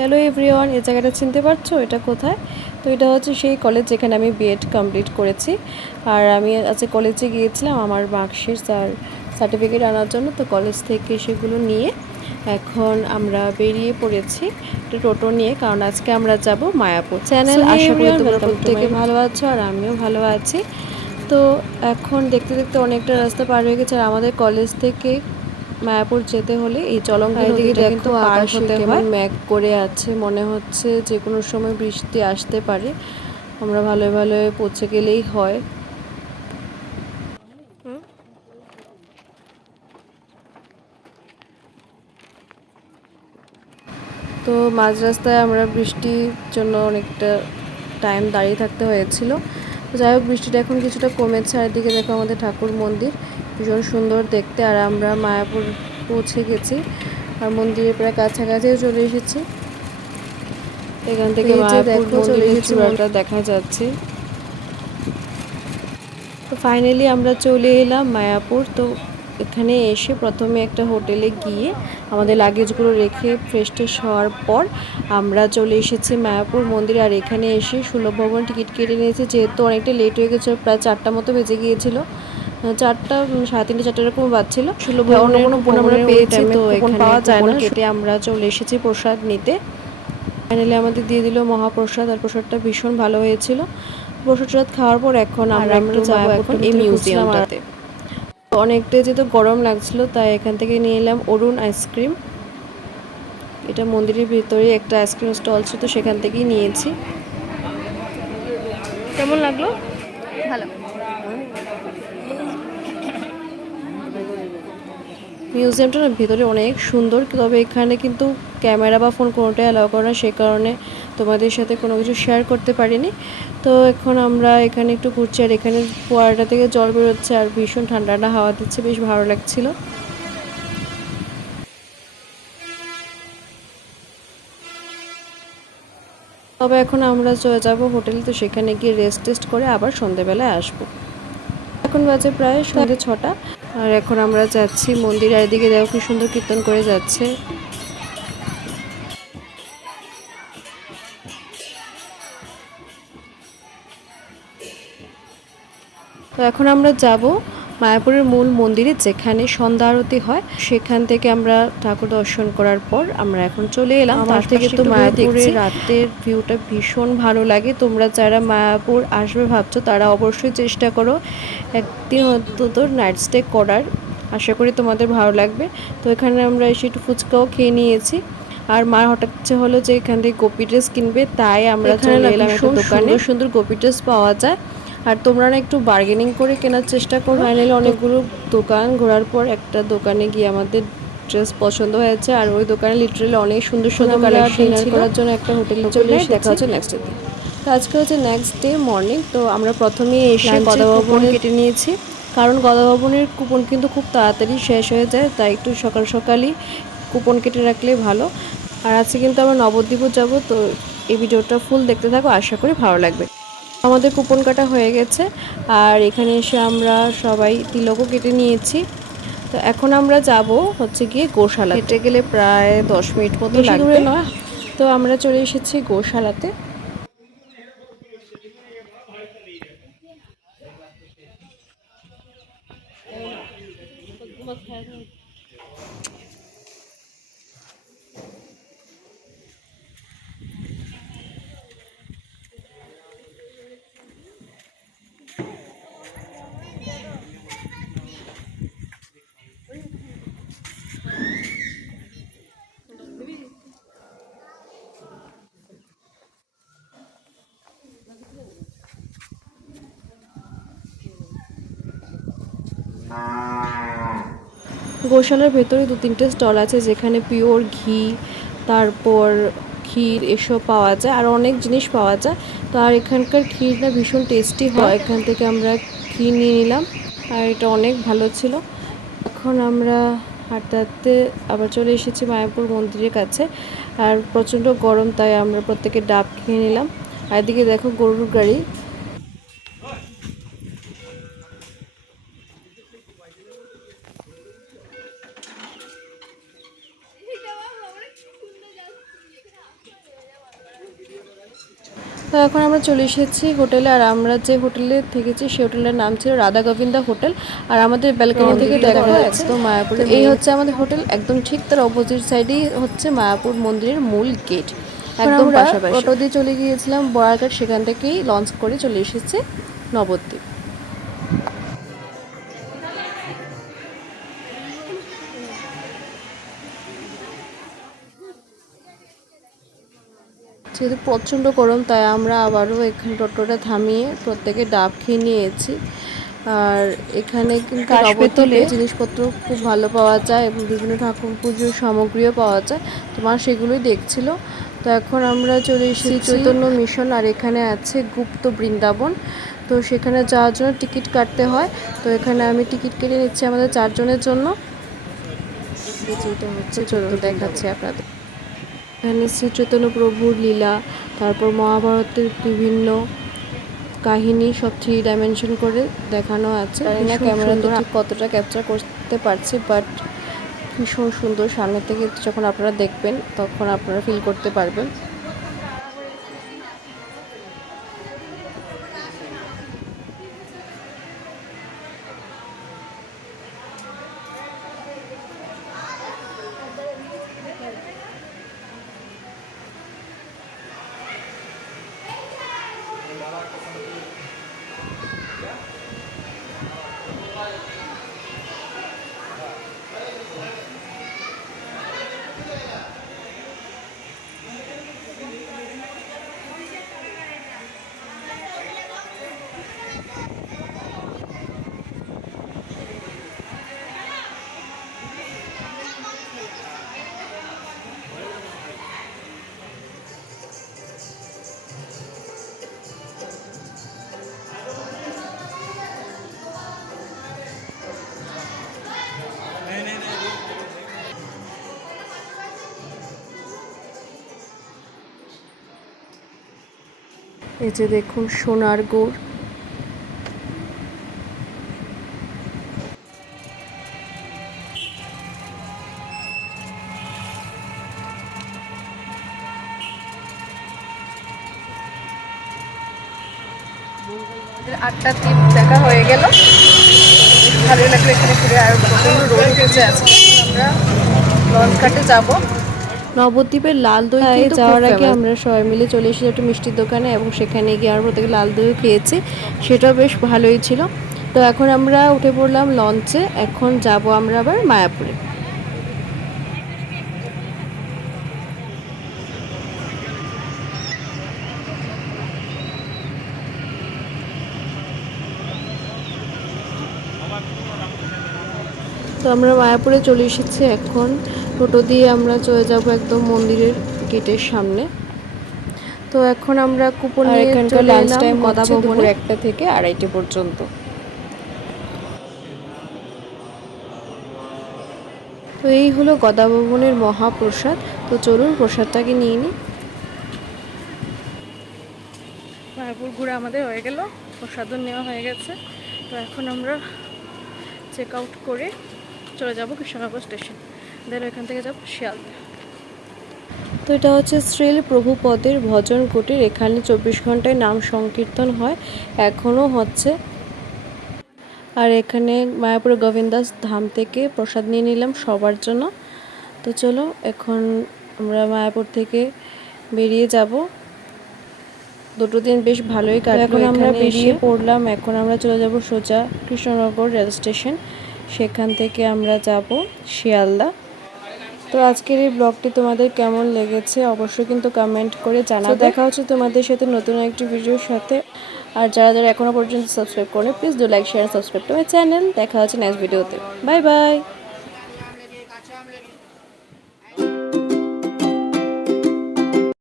Hello everyone এই জায়গাটা চিনতে পারছ? এটা কোথায়? তো এটা হচ্ছে সেই কলেজ যেখানে আমি বিএড কমপ্লিট করেছি। আর আমি আজকে কলেজে গিয়েছিলাম আমার মার্কশিট আর সার্টিফিকেট আনার জন্য। তো কলেজ থেকে সেগুলো নিয়ে এখন আমরা বেরিয়ে পড়েছি একটা টোটো নিয়ে কারণ আজকে আমরা যাব মায়াপুর চ্যানেল আশা করি প্রত্যেকে ভালো আছো আর আমিও ভালো আছি। তো এখন দেখতে দেখতে অনেকটা রাস্তা পার হয়ে গেছে। আর আমাদের কলেজ থেকে মায়াপুর যেতে হলে এই চলঙ্গি দেখো পার হতে হয়। ম্যাগ করে আছে মনে হচ্ছে যে কোনো সময় বৃষ্টি আসতে পারে। আমরা ভালো ভালো পৌঁছে গেলেই হয়। তো মাঝ রাস্তায় আমরা বৃষ্টির জন্য অনেকটা টাইম দাঁড়িয়ে থাকতে হয়েছিল। যাই হোক বৃষ্টিটা এখন কিছুটা কমেছে। আর এদিকে দেখো আমাদের ঠাকুর মন্দির। ভীষণ সুন্দর দেখতে আর আমরা মায়াপুর পৌঁছে গেছি। আর মন্দিরের প্রায় কাছাকাছিও চলে এসেছি। এখান থেকে মায়াপুর দেখো চলে এসেছি দেখা যাচ্ছে। তো ফাইনালি আমরা চলে এলাম মায়াপুর। তো এখানে এসে প্রথমে একটা হোটেলে গিয়ে আমাদের লাগেজগুলো রেখে ফ্রেশ ট্রেশ হওয়ার পর আমরা চলে এসেছি মায়াপুর মন্দিরে। আর এখানে এসে সুলভ ভবন টিকিট কেটে নিয়েছি যেহেতু অনেকটা লেট হয়ে গেছিল প্রায় চারটা মতো বেজে গিয়েছিল। চারটা সাড়ে তিনটে চারটে এরকম বাজছিল। অন্য কোনো ভবনের আমরা পেয়েছি তো এখানে পাওয়া যায় না। কেটে আমরা চলে এসেছি প্রসাদ নিতে। ফাইনালি আমাদের দিয়ে দিল মহাপ্রসাদ আর প্রসাদটা ভীষণ ভালো হয়েছিল। প্রসাদ খাওয়ার পর এখন আমরা আমরা যাব এখন এই মিউজিয়ামটাতে। ঘুরছিলাম আর- অনেকটা যেহেতু গরম লাগছিল তাই এখান থেকে নিয়ে এলাম অরুণ আইসক্রিম। এটা মন্দিরের ভিতরে একটা আইসক্রিম স্টল ছিল তো সেখান থেকেই নিয়েছি। কেমন লাগল? ভালো। মিউজিয়ামটা না ভেতরে অনেক সুন্দর, তবে এখানে কিন্তু ক্যামেরা বা ফোন কোনোটাই অ্যালাউ করে না, সে কারণে তোমাদের সাথে কোনো কিছু শেয়ার করতে পারিনি। তো এখন আমরা এখানে একটু ঘুরছি, আর এখানে ফোয়ারাটা থেকে জল বেরোচ্ছে, আর ভীষণ ঠান্ডা ঠান্ডা হাওয়া দিচ্ছে, বেশ ভালো লাগছিল। তবে এখন আমরা চলে যাব হোটেলে, তো সেখানে গিয়ে রেস্ট টেস্ট করে আবার সন্ধেবেলায় আসব। এখন বাজে প্রায় সন্ধ্যে ছটা। আর এখন আমরা যাচ্ছি মন্দির, আর এদিকে দেখো কি সুন্দর কীর্তন করে যাচ্ছে। তো এখন আমরা যাব মায়াপুরের মূল মন্দিরে যেখানে সন্ধ্যা আরতি হয় সেখান থেকে আমরা ঠাকুর দর্শন করার পর আমরা এখন চলে এলাম। তার থেকে তো মায়াপুরের রাতের ভিউটা ভীষণ ভালো লাগে। তোমরা যারা মায়াপুর আসবে ভাবছ তারা অবশ্যই চেষ্টা করো একদিন অন্তত নাইট স্টে করার। আশা করি তোমাদের ভালো লাগবে। তো এখানে আমরা এসে একটু ফুচকাও খেয়ে নিয়েছি। আর মার হঠাৎ ইচ্ছে হলো যে এখান থেকে গোপি ড্রেস কিনবে তাই আমরা চলে এলাম একটা দোকানে। সুন্দর গোপি ড্রেস পাওয়া যায়। আর তোমরা না একটু বার্গেনিং করে কেনার চেষ্টা করো ফাইনালি অনেকগুলো দোকান ঘোরার পর একটা দোকানে গিয়ে আমাদের ড্রেস পছন্দ হয়েছে আর ওই দোকানে লিটারালি অনেক সুন্দর সুন্দর কালেকশন করার জন্য একটা হোটেলে চলে দেখা হচ্ছে নেক্সট দিন তো। আজকে হচ্ছে নেক্সট ডে মর্নিং তো আমরা প্রথমেই এসে গদাভবন কেটে নিয়েছি। কারণ গদাভবনের কুপন কিন্তু খুব তাড়াতাড়ি শেষ হয়ে যায় তাই একটু সকাল সকালই কুপন কেটে রাখলে ভালো। আর আজকে কিন্তু আমরা নবদ্বীপও যাব তো এই ভিডিওটা ফুল দেখতে থাকো আশা করি ভালো লাগবে। আমাদের কুপন কাটা হয়ে গেছে আর এখানে এসে আমরা সবাই তিলকও কেটে নিয়েছি। তো এখন আমরা যাব হচ্ছে গিয়ে গোশালা হেঁটে গেলে প্রায় দশ মিনিট মতো লাগবে। নয়। তো আমরা চলে এসেছি গোশালাতে। গোশালার ভেতরে দু তিনটে স্টল আছে যেখানে পিওর ঘি, তারপর ক্ষীর এসব পাওয়া যায় আর অনেক জিনিস পাওয়া যায়। তো আর এখানকার ক্ষীরটা ভীষণ টেস্টি হয়। এখান থেকে আমরা ক্ষীর নিয়ে নিলাম আর এটা অনেক ভালো ছিল। এখন আমরা হাঁটতে হাঁটতে আবার চলে এসেছি মায়াপুর মন্দিরের কাছে আর প্রচণ্ড গরম তাই আমরা প্রত্যেকে ডাব খেয়ে নিলাম। আর এদিকে দেখো গরুর গাড়ি তো এখন আমরা চলে এসেছি হোটেলে আর আমরা যে হোটেলে থেকেছি সেই হোটেলের নাম ছিল রাধা গোবিন্দা হোটেল আর আমাদের ব্যালকনি থেকে দেখা যাচ্ছে তো মায়াপুর। এই হচ্ছে আমাদের হোটেল একদম ঠিক তার অপোজিট সাইডেই হচ্ছে মায়াপুর মন্দিরের মূল গেট একদম অটো দিয়ে চলে গিয়েছিলাম বড়াঘাট সেখান থেকেই লঞ্চ করে চলে এসেছে নবদ্বীপ। যেহেতু প্রচণ্ড গরম তাই আমরা আবারও এখানে টোটোটা থামিয়ে প্রত্যেকে ডাব খেয়ে নিয়েছি। আর এখানে কিন্তু নবদ্বীপে জিনিসপত্র খুব ভালো পাওয়া যায় এবং বিভিন্ন ঠাকুর পুজোর সামগ্রীও পাওয়া যায়। তোমার সেগুলোই দেখছিল। তো এখন আমরা চলে এসেছি চৈতন্য মিশন আর এখানে আছে গুপ্ত বৃন্দাবন। তো সেখানে যাওয়ার জন্য টিকিট কাটতে হয়। তো এখানে আমি টিকিট কেটে নিচ্ছি আমাদের চারজনের জন্য। যেটা হচ্ছে চলুন দেখাচ্ছি আপনাদের। এখানে শ্রীচৈতন্য প্রভুর লীলা তারপর মহাভারতের বিভিন্ন কাহিনী সব থ্রি ডাইমেনশন করে দেখানো আছে। না ক্যামেরা তো কতটা ক্যাপচার করতে পারছি বাট ভীষণ সুন্দর। সামনে থেকে যখন আপনারা দেখবেন তখন আপনারা ফিল করতে পারবেন। এই যে দেখুন সোনার গুড়। আটটা টিপ দেখা হয়ে গেল। ভালোই লাগল এখানে ঘুরে আর প্রচণ্ড রোদ উঠেছে আজকে আমরা লঞ্চ ঘাটে যাব। নবদ্বীপের লাল দই যাওয়ার আগে আমরা সবাই মিলে চলে এসেছি একটা মিষ্টির দোকানে এবং সেখানে গিয়ে আমরা প্রত্যেকে লাল দইও খেয়েছি। সেটাও বেশ ভালোই ছিল। তো এখন আমরা উঠে পড়লাম লঞ্চে। এখন যাব আমরা আবার মায়াপুরে। তো আমরা মায়াপুরে চলে এসেছি এখন। টোটো দিয়ে আমরা চলে যাব একদম মন্দিরের গেটের সামনে। তো এখন আমরা কুপন এখানকার ভবনে একটা থেকে আড়াইটে পর্যন্ত। তো এই হলো গদা ভবনের মহাপ্রসাদ। তো চলুন প্রসাদটাকে নিয়ে নিই মায়াপুর ঘুরে আমাদের হয়ে গেল। প্রসাদও নেওয়া হয়ে গেছে। তো এখন আমরা চেক আউট করে চলে যাব কৃষ্ণনগর স্টেশন দেন ওইখান থেকে যাব শিয়ালদা তো এটা হচ্ছে শ্রীল প্রভুপদের ভজন কুটির। এখানে চব্বিশ ঘন্টায় নাম সংকীর্তন হয় এখনও হচ্ছে। আর এখানে মায়াপুর গোবিন্দাস ধাম থেকে প্রসাদ নিয়ে নিলাম সবার জন্য। তো চলো এখন আমরা মায়াপুর থেকে বেরিয়ে যাব। দুটো দিন বেশ ভালোই কাটলো এখন আমরা বেরিয়ে পড়লাম এখন আমরা চলে যাব সোজা কৃষ্ণনগর রেল স্টেশন। সেখান থেকে আমরা যাব শিয়ালদা। তো আজকের এই ব্লগটি তোমাদের কেমন লেগেছে অবশ্যই কিন্তু কমেন্ট করে জানাও। দেখা হচ্ছে তোমাদের সাথে নতুন একটি ভিডিওর সাথে। আর যারা যারা এখনও পর্যন্ত সাবস্ক্রাইব করে please do like share subscribe to my channel দেখা হচ্ছে নেক্সট ভিডিওতে বাই বাই